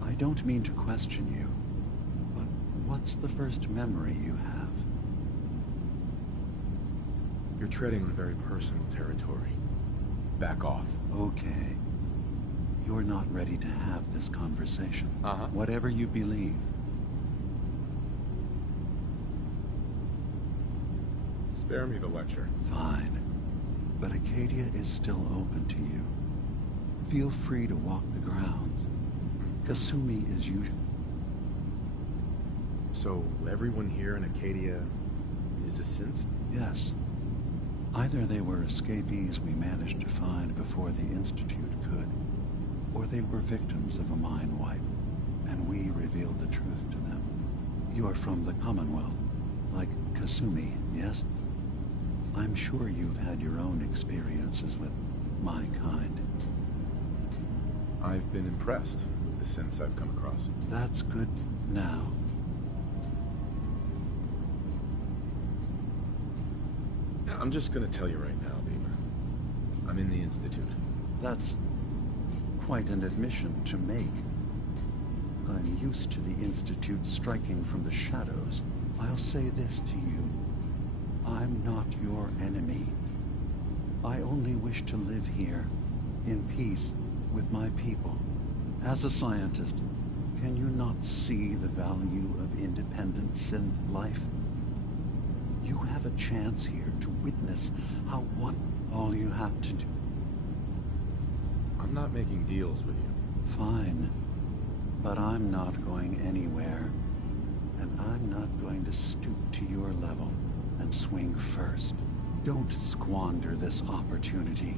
I don't mean to question you, but what's the first memory you have? You're treading on very personal territory. Back off. Okay. You're not ready to have this conversation. Whatever you believe. Spare me the lecture. Fine. But Acadia is still open to you. Feel free to walk the grounds. Kasumi is usual. So, everyone here in Acadia is a synth? Yes. Either they were escapees we managed to find before the Institute could, or they were victims of a mind wipe, and we revealed the truth to them. You are from the Commonwealth, like Kasumi, yes? I'm sure you've had your own experiences with my kind. I've been impressed with the synths I've come across. That's good now. I'm just gonna tell you right now, Beamer. I'm in the Institute. That's quite an admission to make. I'm used to the Institute striking from the shadows. I'll say this to you. I'm not your enemy. I only wish to live here, in peace, with my people. As a scientist, can you not see the value of independent synth life? You have a chance here to witness how one... All you have to do... I'm not making deals with you. Fine. But I'm not going anywhere. And I'm not going to stoop to your level and swing first. Don't squander this opportunity.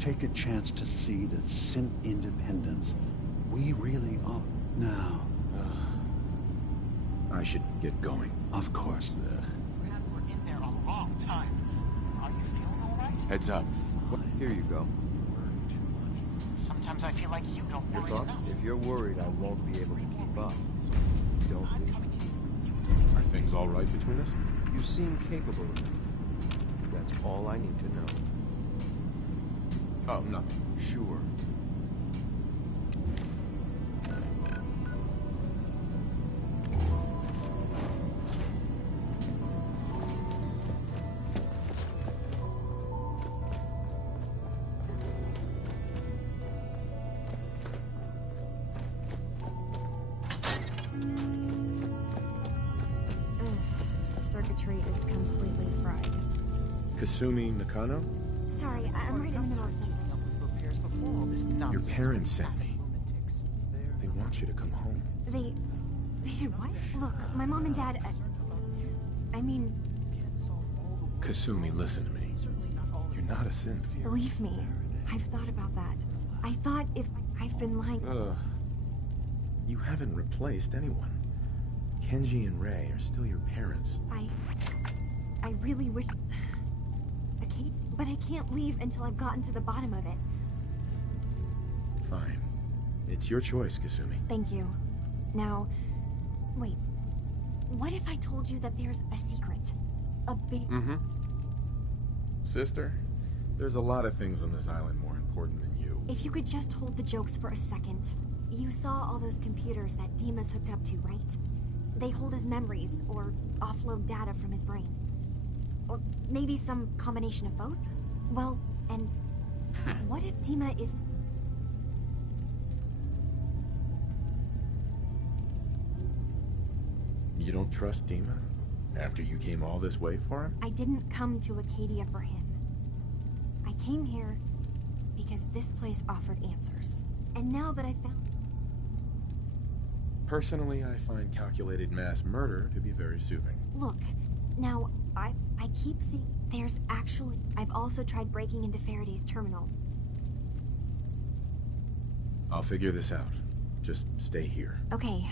Take a chance to see that synth independence we really are. Now... I should get going. Of course. Brad, we're in there a long time. Are you feeling all right? Heads up. Here you go. Sometimes I feel like you don't Your worry thoughts? enough. If you're worried I won't be able to keep up, don't be. Are things all right between us? You seem capable enough. That's all I need to know. Oh, nothing. Sure. Circuitry is completely fried. Kasumi Nakano? Sorry, I'm right in the middle of something. Your parents sent me. They want you to come home. They did what? Look, my mom and dad... I mean... Kasumi, listen to me. You're not a synth. Believe me, I've thought about that. I thought if I've been lying... Ugh. You haven't replaced anyone. Kenji and Rei are still your parents. I really wish... But I can't leave until I've gotten to the bottom of it. Fine. It's your choice, Kasumi. Thank you. Now, wait. What if I told you that there's a secret? a big... Mm-hmm. Sister, there's a lot of things on this island more important than you. If you could just hold the jokes for a second. You saw all those computers that Dima's hooked up to, right? They hold his memories, or offload data from his brain. Or maybe some combination of both? Well, and what if Dima is... You don't trust Dima? After you came all this way for him? I didn't come to Acadia for him. I came here because this place offered answers. And now that I found... Personally, I find calculated mass murder to be very soothing. Look, now, I keep seeing... There's actually... I've also tried breaking into Faraday's terminal. I'll figure this out. Just stay here. Okay,